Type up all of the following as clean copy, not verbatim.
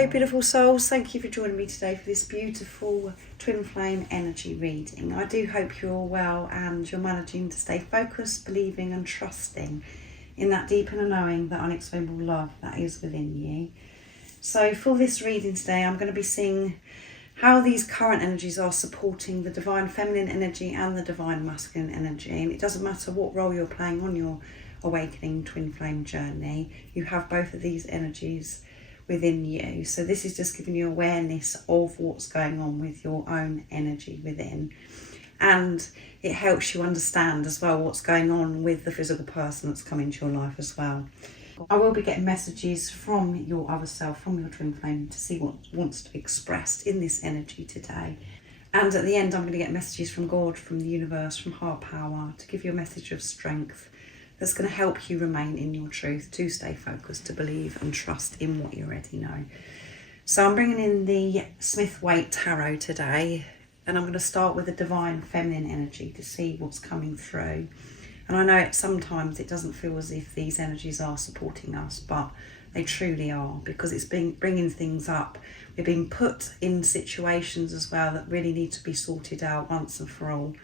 Hello beautiful souls, thank you for joining me today for this beautiful twin flame energy reading. I do hope you're all well and you're managing to stay focused, believing and trusting in that deep inner knowing, that unexplainable love that is within you. So for this reading today, I'm going to be seeing how these current energies are supporting the divine feminine energy and the divine masculine energy. And it doesn't matter what role you're playing on your awakening twin flame journey, you have both of these energies within you. So this is just giving you awareness of what's going on with your own energy within, and it helps you understand as well what's going on with the physical person that's come into your life as well. I will be getting messages from your other self, from your twin flame, to see what wants to be expressed in this energy today. And at the end, I'm going to get messages from God, from the universe, from higher power, to give you a message of strength that's going to help you remain in your truth, to stay focused, to believe and trust in what you already know. So I'm bringing in the Smith-Waite Tarot today, and I'm going to start with the divine feminine energy to see what's coming through. And I know sometimes it doesn't feel as if these energies are supporting us, but they truly are, because it's bringing things up. We're being put in situations as well that really need to be sorted out once and for all.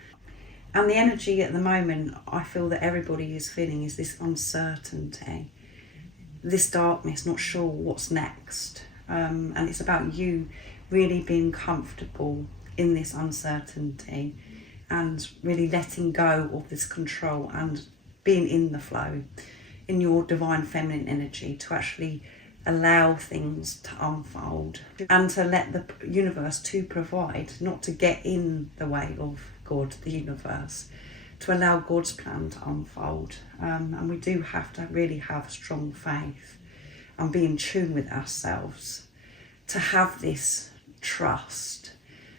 And the energy at the moment, I feel that everybody is feeling, is this uncertainty, this darkness, not sure what's next. And it's about you really being comfortable in this uncertainty and really letting go of this control and being in the flow, in your divine feminine energy, to actually allow things to unfold and to let the universe to provide, not to get in the way of God, the universe, to allow God's plan to unfold. And we do have to really have strong faith and be in tune with ourselves to have this trust.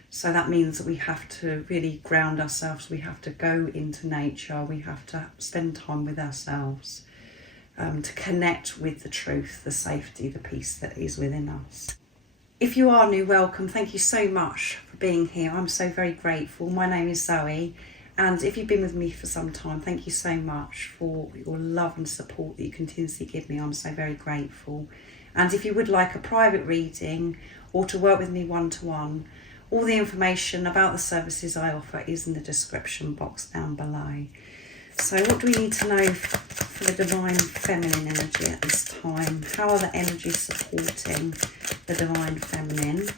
So that means that we have to really ground ourselves. We have to go into nature. We have to spend time with ourselves to connect with the truth, the safety, the peace that is within us. If you are new, welcome. Thank you so much for being here. I'm so very grateful. My name is Zoe, and if you've been with me for some time, thank you so much for your love and support that you continuously give me. I'm so very grateful. And if you would like a private reading or to work with me one-to-one, all the information about the services I offer is in the description box down below. So what do we need to know for the divine feminine energy at this time? How are the energies supporting the divine feminine?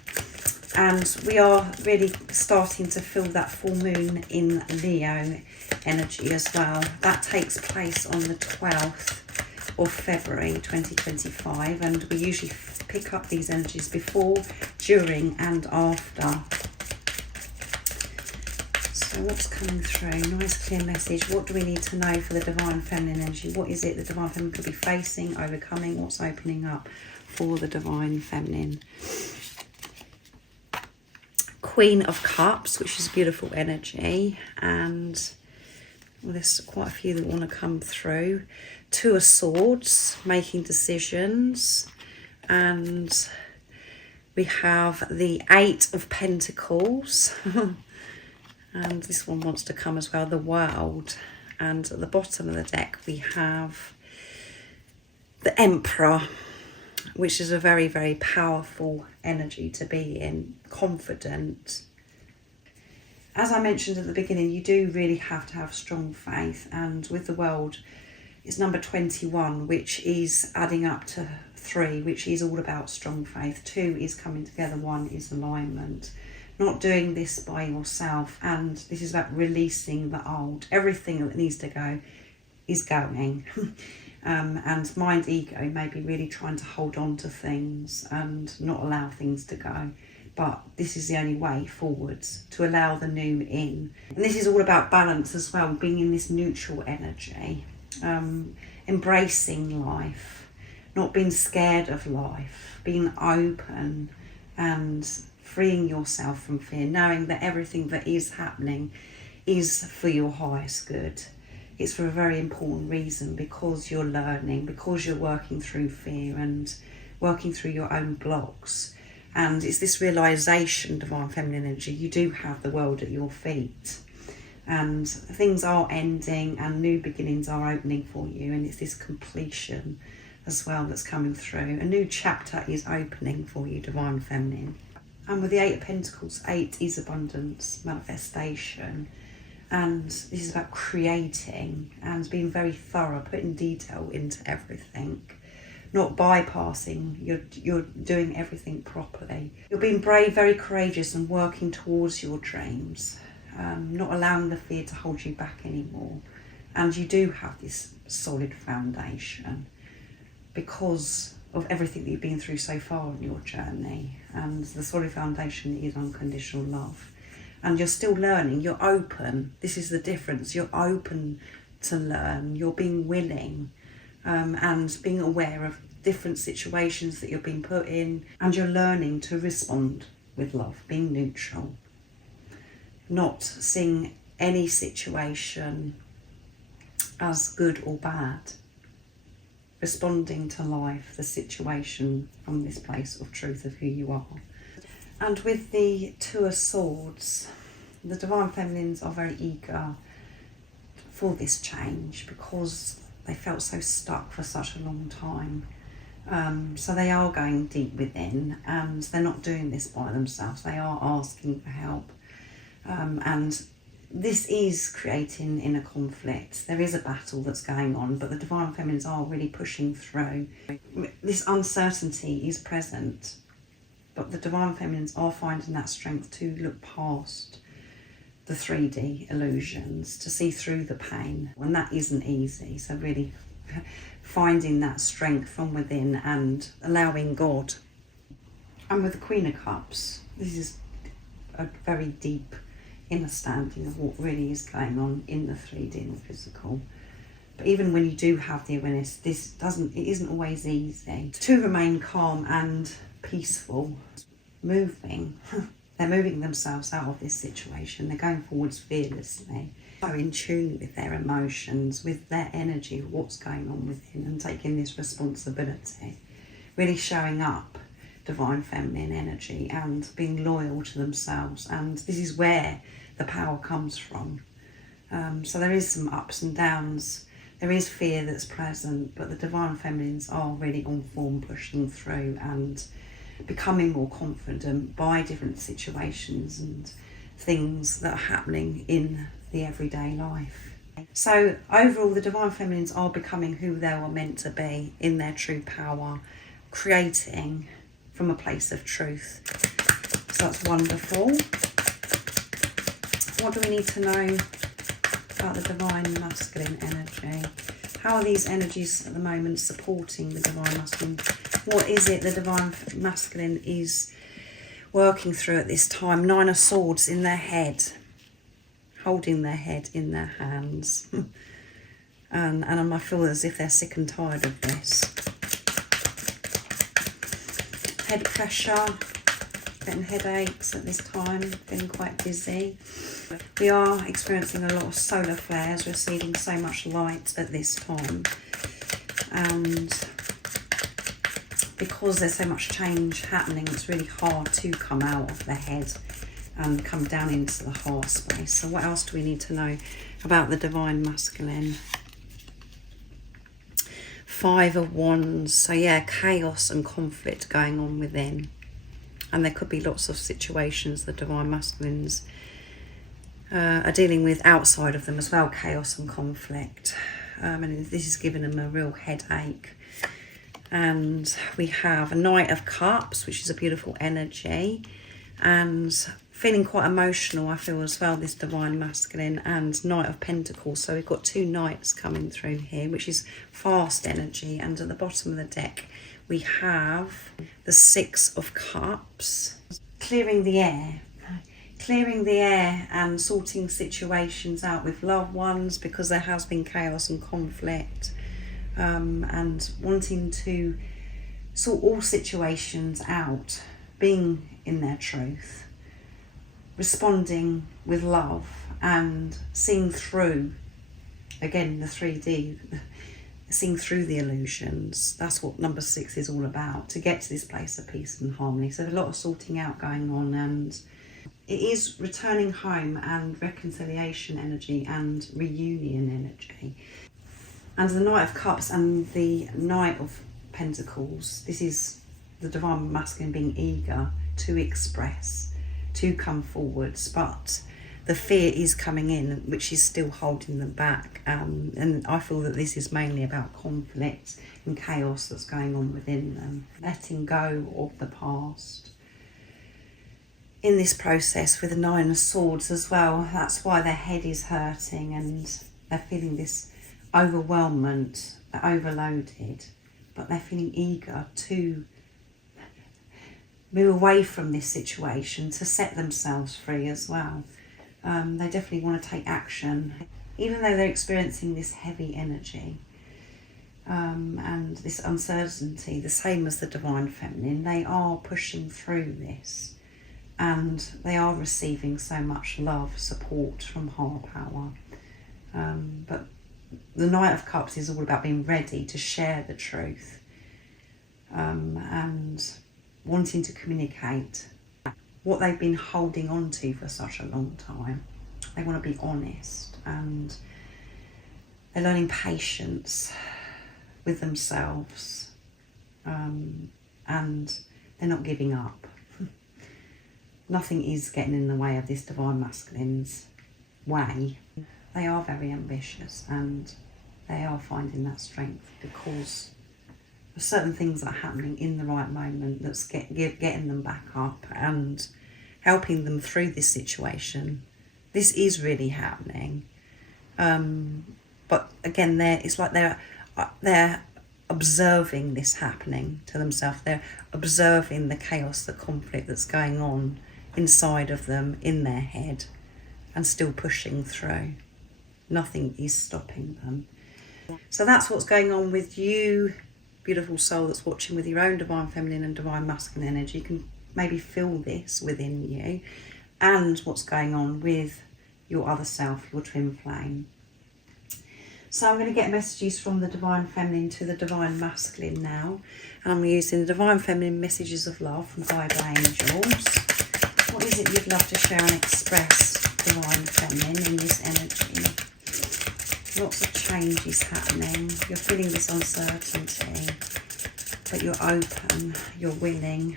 And we are really starting to feel that full moon in Leo energy as well. That takes place on the 12th of February 2025, and we usually pick up these energies before, during and after. So what's coming through? Nice clear message. What do we need to know for the divine feminine energy? What is it the divine feminine could be facing, overcoming? What's opening up for the divine feminine? Queen of Cups, which is beautiful energy, and well, there's quite a few that want to come through. Two of Swords, making decisions, and we have the Eight of Pentacles. And this one wants to come as well, the World. And at the bottom of the deck we have the Emperor, which is a very, very powerful energy to be in, confident. As I mentioned at the beginning, you do really have to have strong faith, and with the World, it's number 21, which is adding up to 3, which is all about strong faith. 2 is coming together, 1 is alignment. Not doing this by yourself, and this is about releasing the old. Everything that needs to go is going. And mind, ego may be really trying to hold on to things and not allow things to go. But this is the only way forwards, to allow the new in. And this is all about balance as well, being in this neutral energy. Embracing life, not being scared of life, being open and freeing yourself from fear, knowing that everything that is happening is for your highest good. It's for a very important reason, because you're learning, because you're working through fear and working through your own blocks. And it's this realisation, divine feminine energy, you do have the world at your feet. And things are ending and new beginnings are opening for you. And it's this completion as well that's coming through. A new chapter is opening for you, Divine Feminine. And with the Eight of Pentacles, 8 is abundance, manifestation. And this is about creating and being very thorough, putting detail into everything. Not bypassing, you're doing everything properly. You're being brave, very courageous and working towards your dreams. Not allowing the fear to hold you back anymore. And you do have this solid foundation because of everything that you've been through so far in your journey. And the solid foundation is unconditional love. And you're still learning, you're open. This is the difference. You're open to learn, you're being willing and being aware of different situations that you're being put in, and you're learning to respond with love, being neutral. Not seeing any situation as good or bad. Responding to life, the situation, from this place of truth of who you are. And with the Two of Swords, the Divine Feminines are very eager for this change because they felt so stuck for such a long time. So they are going deep within, and they're not doing this by themselves. They are asking for help. And this is creating inner conflict. There is a battle that's going on, but the Divine Feminines are really pushing through. This uncertainty is present, but the Divine Feminines are finding that strength to look past the 3D illusions, to see through the pain, when that isn't easy. So really finding that strength from within and allowing God. And with the Queen of Cups, this is a very deep understanding of what really is going on in the 3D and the physical. But even when you do have the awareness, it isn't always easy. To remain calm and peaceful, moving. They're moving themselves out of this situation. They're going forwards fearlessly. So in tune with their emotions, with their energy, what's going on within, and taking this responsibility. Really showing up, Divine Feminine energy, and being loyal to themselves. And this is where the power comes from. So there is some ups and downs. There is fear that's present, but the Divine Feminines are really on form, pushing through and becoming more confident by different situations and things that are happening in the everyday life. So overall, the Divine Feminines are becoming who they were meant to be in their true power, creating from a place of truth. So that's wonderful. What do we need to know about the Divine Masculine energy? How are these energies at the moment supporting the Divine Masculine? What is it the Divine Masculine is working through at this time? 9 of Swords in their head, holding their head in their hands. and I feel as if they're sick and tired of this. Head pressure, getting headaches at this time, feeling quite dizzy. We are experiencing a lot of solar flares, receiving so much light at this time. And because there's so much change happening, it's really hard to come out of the head and come down into the heart space. So what else do we need to know about the Divine Masculine? 5 of Wands. So yeah, chaos and conflict going on within. And there could be lots of situations the Divine Masculines are dealing with outside of them as well, chaos and conflict. And this is giving them a real headache. And we have a Knight of Cups, which is a beautiful energy. And feeling quite emotional, I feel, as well, this Divine Masculine, and Knight of Pentacles. So we've got 2 knights coming through here, which is fast energy. And at the bottom of the deck, we have the 6 of Cups. Clearing the air. Clearing the air and sorting situations out with loved ones, because there has been chaos and conflict. And wanting to sort all situations out, being in their truth, responding with love and seeing through, again, the 3D, seeing through the illusions. That's what number 6 is all about, to get to this place of peace and harmony. So there's a lot of sorting out going on, and it is returning home and reconciliation energy and reunion energy. And the Knight of Cups and the Knight of Pentacles. This is the Divine Masculine being eager to express, to come forwards, but the fear is coming in, which is still holding them back. And I feel that this is mainly about conflict and chaos that's going on within them. Letting go of the past. In this process with the Nine of Swords as well, that's why their head is hurting and they're feeling this overwhelmment, overloaded, but they're feeling eager to move away from this situation, to set themselves free as well. They definitely want to take action, even though they're experiencing this heavy energy and this uncertainty, the same as the Divine Feminine. They are pushing through this and they are receiving so much love, support from higher power. But the Knight of Cups is all about being ready to share the truth and wanting to communicate what they've been holding on to for such a long time. They want to be honest and they're learning patience with themselves and they're not giving up. Nothing is getting in the way of this Divine Masculine's way. They are very ambitious and they are finding that strength because of certain things that are happening in the right moment that's getting them back up and helping them through this situation. This is really happening. But again, it's like they're observing this happening to themselves. They're observing the chaos, the conflict that's going on inside of them, in their head, and still pushing through. Nothing is stopping them. So that's what's going on with you, beautiful soul that's watching, with your own Divine Feminine and Divine Masculine energy. You can maybe feel this within you, and what's going on with your other self, your twin flame. So I'm going to get messages from the Divine Feminine to the Divine Masculine now, and I'm using the Divine Feminine messages of love from guided angels. What is it you'd love to share and express, Divine Feminine, in this energy? Lots of changes happening. You're feeling this uncertainty, but you're open, you're willing,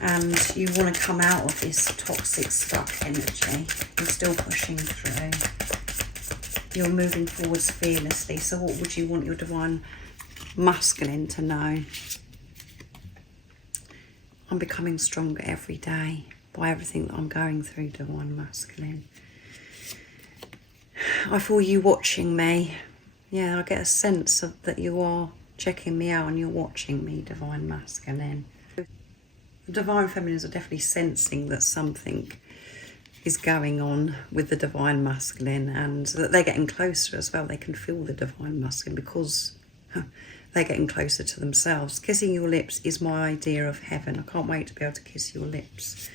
and you want to come out of this toxic, stuck energy. You're still pushing through. You're moving forwards fearlessly. So what would you want your Divine Masculine to know? I'm becoming stronger every day by everything that I'm going through, Divine Masculine. I feel you watching me. Yeah, I get a sense of that you are checking me out and you're watching me, Divine Masculine. The Divine Feminines are definitely sensing that something is going on with the Divine Masculine and that they're getting closer as well. They can feel the Divine Masculine because they're getting closer to themselves. Kissing your lips is my idea of heaven. I can't wait to be able to kiss your lips.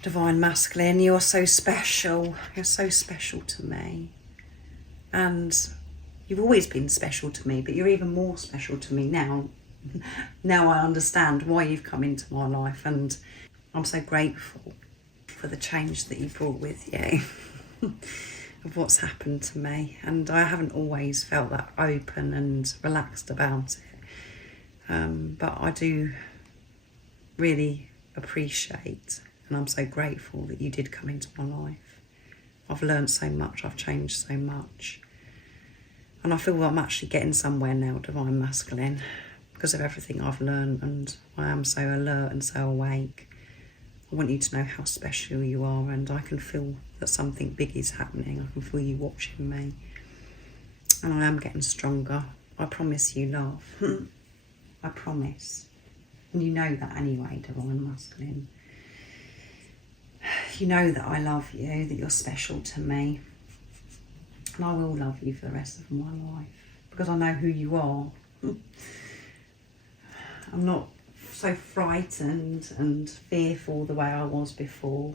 Divine Masculine, you are so special. You're so special to me. And you've always been special to me, but you're even more special to me now. Now I understand why you've come into my life, and I'm so grateful for the change that you brought with you of what's happened to me. And I haven't always felt that open and relaxed about it. But I do really appreciate, and I'm so grateful that you did come into my life. I've learned so much, I've changed so much. And I feel like I'm actually getting somewhere now, Divine Masculine, because of everything I've learned, and I am so alert and so awake. I want you to know how special you are, and I can feel that something big is happening. I can feel you watching me. And I am getting stronger. I promise you, love. I promise. And you know that anyway, Divine Masculine. You know that I love you, that you're special to me. And I will love you for the rest of my life, because I know who you are. I'm not so frightened and fearful the way I was before.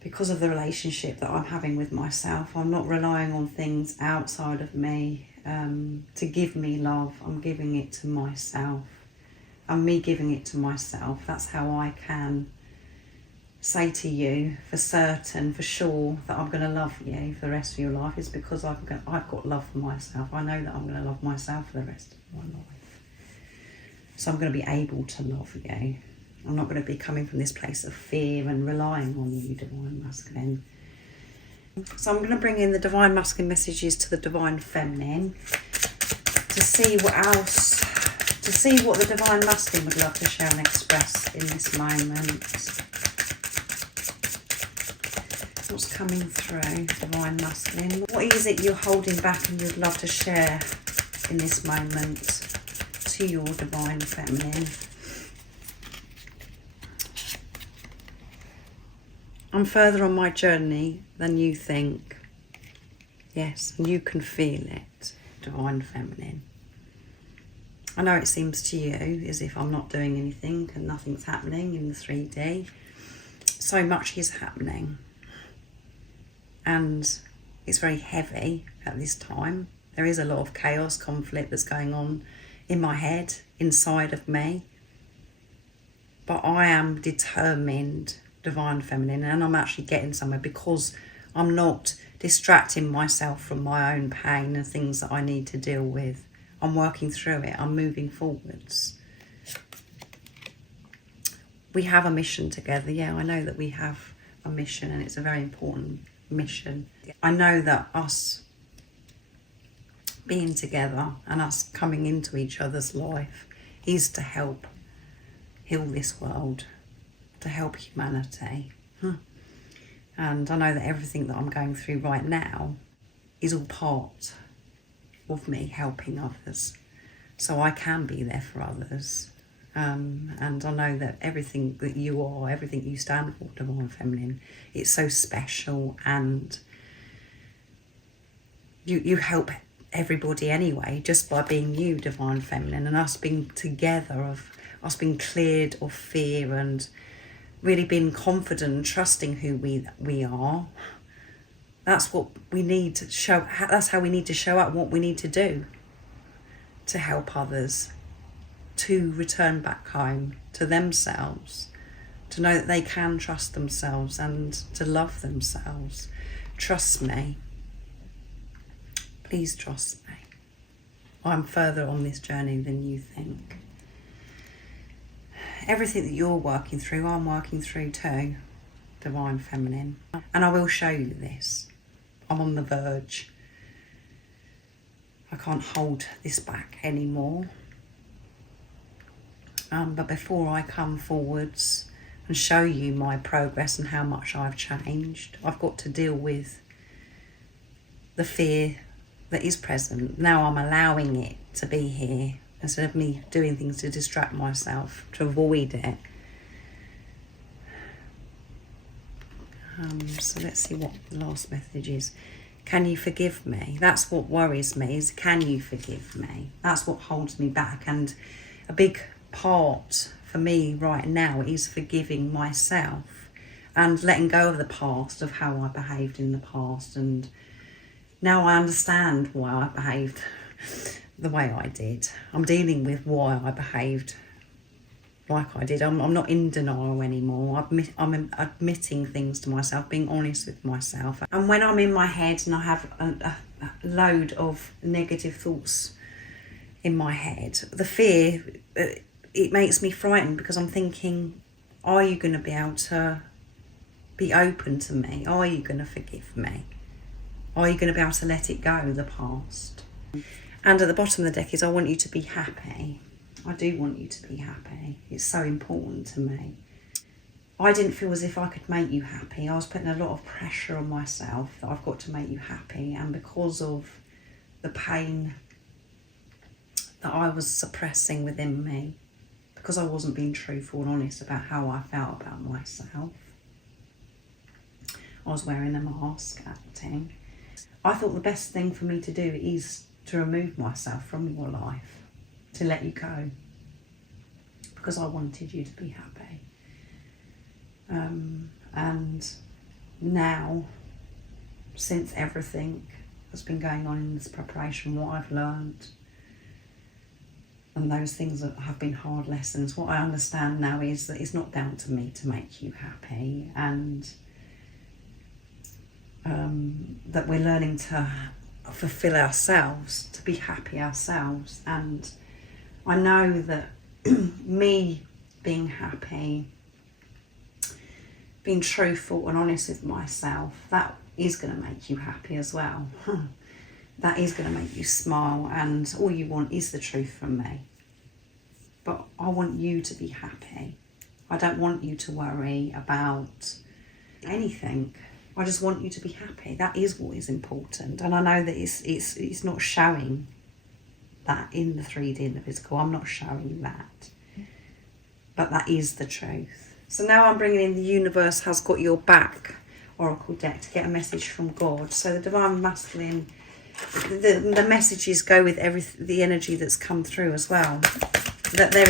Because of the relationship that I'm having with myself, I'm not relying on things outside of me to give me love. I'm giving it to myself. And me giving it to myself, that's how I can say to you for certain, for sure, that I'm going to love you for the rest of your life is because I've got love for myself. I know that I'm going to love myself for the rest of my life. So I'm going to be able to love you. I'm not going to be coming from this place of fear and relying on you, Divine Masculine. So I'm going to bring in the Divine Masculine messages to the Divine Feminine to see what else, to see what the Divine Masculine would love to share and express in this moment. What's coming through, Divine Masculine? What is it you're holding back and you'd love to share in this moment to your Divine Feminine? I'm further on my journey than you think. Yes, and you can feel it, Divine Feminine. I know it seems to you as if I'm not doing anything and nothing's happening in the 3D. So much is happening. And it's very heavy at this time. There is a lot of chaos, conflict that's going on in my head, inside of me. But I am determined, Divine Feminine, and I'm actually getting somewhere because I'm not distracting myself from my own pain and things that I need to deal with. I'm working through it. I'm moving forwards. We have a mission together. Yeah, I know that we have a mission, and it's a very important mission. I know that us being together and us coming into each other's life is to help heal this world, to help humanity. And I know that everything that I'm going through right now is all part of me helping others, so I can be there for others. And I know that everything that you are, everything you stand for, Divine Feminine, it's so special, and you help everybody anyway, just by being you, Divine Feminine, and us being together, of us being cleared of fear and really being confident and trusting who we are. That's what we need to show. That's how we need to show up, what we need to do to help others to return back home to themselves, to know that they can trust themselves and to love themselves. Trust me. Please trust me. I'm further on this journey than you think. Everything that you're working through, I'm working through too, Divine Feminine. And I will show you this. I'm on the verge. I can't hold this back anymore. But before I come forwards and show you my progress and how much I've changed, I've got to deal with the fear that is present. Now I'm allowing it to be here instead of me doing things to distract myself, to avoid it. So let's see what the last message is. Can you forgive me? That's what worries me, is can you forgive me? That's what holds me back. And a big part for me right now is forgiving myself and letting go of the past, of how I behaved in the past. And now I understand why I behaved the way I did. I'm dealing with why I behaved like I did. I'm not in denial anymore. I'm admitting things to myself, being honest with myself. And when I'm in my head and I have a load of negative thoughts in my head, the fear, it makes me frightened, because I'm thinking, are you going to be able to be open to me? Are you going to forgive me? Are you going to be able to let it go, the past? And at the bottom of the deck is, I want you to be happy. I do want you to be happy. It's so important to me. I didn't feel as if I could make you happy. I was putting a lot of pressure on myself that I've got to make you happy. And because of the pain that I was suppressing within me, because I wasn't being truthful and honest about how I felt about myself, I was wearing a mask, acting. I thought the best thing for me to do is to remove myself from your life, to let you go, because I wanted you to be happy. And now, since everything that's been going on in this preparation, what I've learned, and those things that have been hard lessons. What I understand now is that it's not down to me to make you happy, and that we're learning to fulfill ourselves, to be happy ourselves. And I know that me being happy, being truthful and honest with myself, that is going to make you happy as well. That is going to make you smile, and all you want is the truth from me. But I want you to be happy. I don't want you to worry about anything. I just want you to be happy. That is what is important. And I know that it's not showing that in the 3D, in the physical. I'm not showing that. But that is the truth. So now I'm bringing in the Universe Has Got Your Back Oracle deck to get a message from God. So the Divine Masculine, the messages go with the energy that's come through as well. That there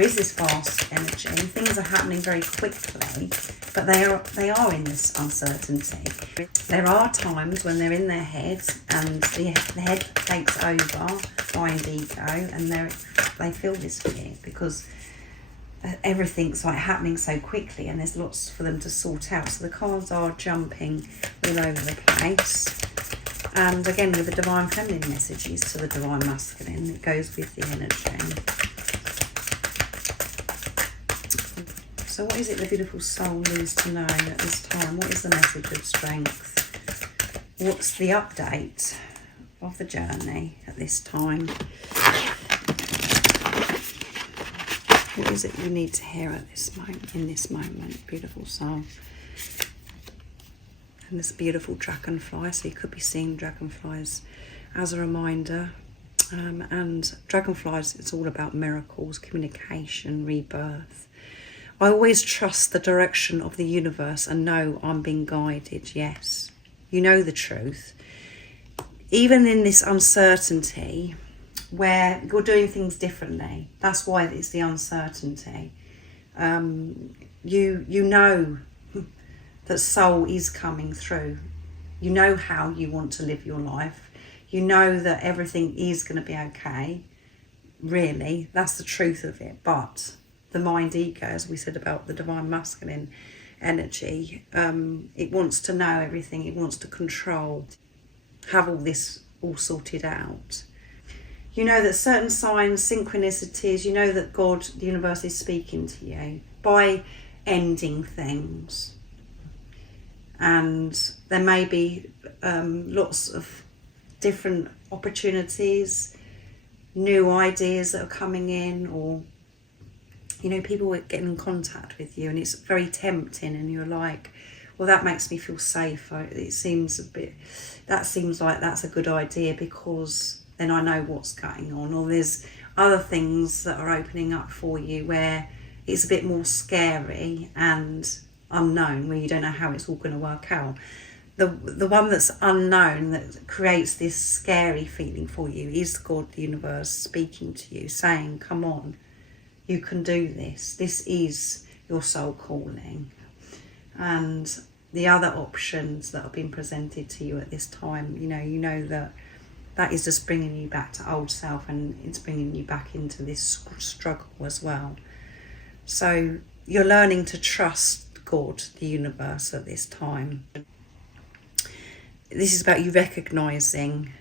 is this vast energy. Things are happening very quickly, but they are in this uncertainty. There are times when they're in their heads and the head takes over, mind, ego, and they feel this fear because everything's like happening so quickly, and there's lots for them to sort out. So the cards are jumping all over the place. And again, with the Divine Feminine messages to the Divine Masculine, it goes with the energy. So what is it the beautiful soul needs to know at this time? What is the message of strength? What's the update of the journey at this time? What is it you need to hear at this moment, in this moment, beautiful soul? And this beautiful dragonfly, so you could be seeing dragonflies as a reminder. And dragonflies, it's all about miracles, communication, rebirth. I always trust the direction of the universe and know I'm being guided, yes. You know the truth. Even in this uncertainty, where you're doing things differently, that's why it's the uncertainty. You know that soul is coming through. You know how you want to live your life. You know that everything is going to be okay. Really, that's the truth of it. But the mind ego, as we said about the Divine Masculine energy, it wants to know everything. It wants to control, have all this all sorted out. You know that certain signs, synchronicities, you know that God, the universe, is speaking to you by ending things. And there may be lots of different opportunities, new ideas that are coming in, or, you know, people are getting in contact with you and it's very tempting and you're like, well, that makes me feel safe. It seems that seems like that's a good idea because then I know what's going on. Or there's other things that are opening up for you where it's a bit more scary and unknown, where you don't know how it's all going to work out. The one that's unknown, that creates this scary feeling for you, is God, the universe, speaking to you, saying, come on, you can do this. This is your soul calling. And the other options that have been presented to you at this time, you know that is just bringing you back to old self, and it's bringing you back into this struggle as well. So you're learning to trust God, the universe, at this time. This is about you recognising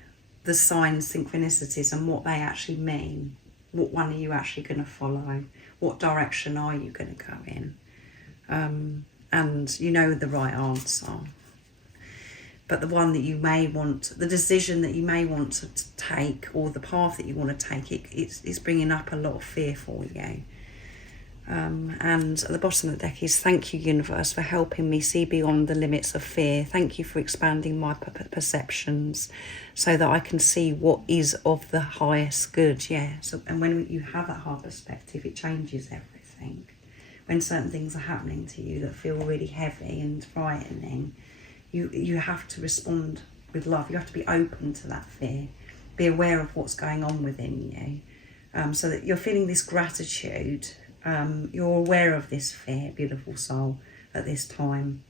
the signs, synchronicities, and what they actually mean. What one are you actually going to follow? What direction are you going to go in? And you know the right answer. But the one that you may want, the decision that you may want to take, or the path that you want to take, it's bringing up a lot of fear for you. And at the bottom of the deck is, thank you, universe, for helping me see beyond the limits of fear. Thank you for expanding my perceptions so that I can see what is of the highest good. Yeah. So, and when you have that high perspective, it changes everything. When certain things are happening to you that feel really heavy and frightening, you have to respond with love. You have to be open to that fear. Be aware of what's going on within you, so that you're feeling this gratitude. You're aware of this fear, beautiful soul, at this time,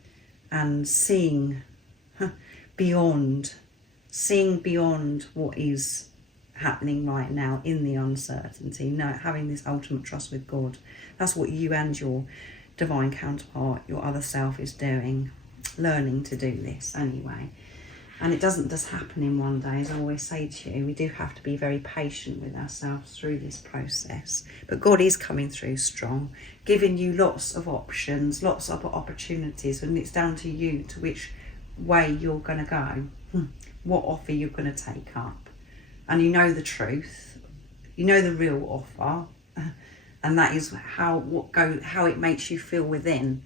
and seeing beyond what is happening right now in the uncertainty. No, having this ultimate trust with God. That's what you and your divine counterpart, your other self, is doing. Learning to do this anyway. And it doesn't just happen in one day, as I always say to you. We do have to be very patient with ourselves through this process. But God is coming through strong, giving you lots of options, lots of opportunities, and it's down to you to which way you're going to go, what offer you're going to take up. And you know the truth, you know the real offer, and that is how it makes you feel within.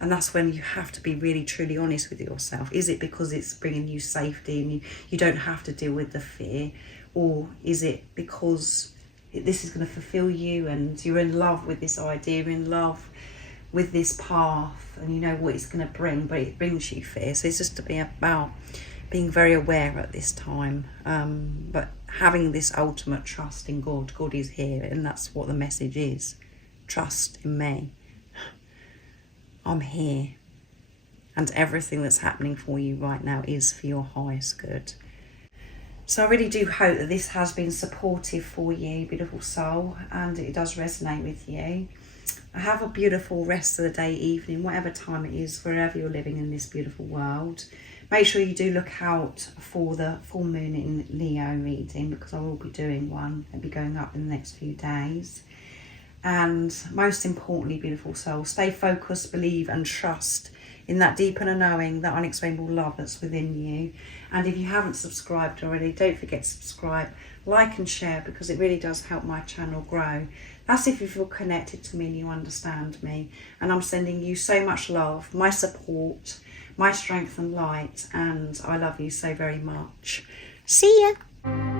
And that's when you have to be really truly honest with yourself. Is it because it's bringing you safety and you don't have to deal with the fear? Or is it because this is going to fulfill you and you're in love with this idea, you're in love with this path, and you know what it's going to bring, but it brings you fear? So it's just to be about being very aware at this time, but having this ultimate trust in God. God is here, and that's what the message is. Trust in me. I'm here, and everything that's happening for you right now is for your highest good. So I really do hope that this has been supportive for you, beautiful soul, and it does resonate with you. Have a beautiful rest of the day, evening, whatever time it is, wherever you're living in this beautiful world. Make sure you do look out for the full moon in Leo reading, because I will be doing one. It'll be going up in the next few days. And most importantly, beautiful soul, stay focused, believe and trust in that deep inner knowing, that unexplainable love that's within you. And if you haven't subscribed already, don't forget to subscribe, like and share, because it really does help my channel grow. That's if you feel connected to me and you understand me. And I'm sending you so much love, my support, my strength and light, and I love you so very much. See ya!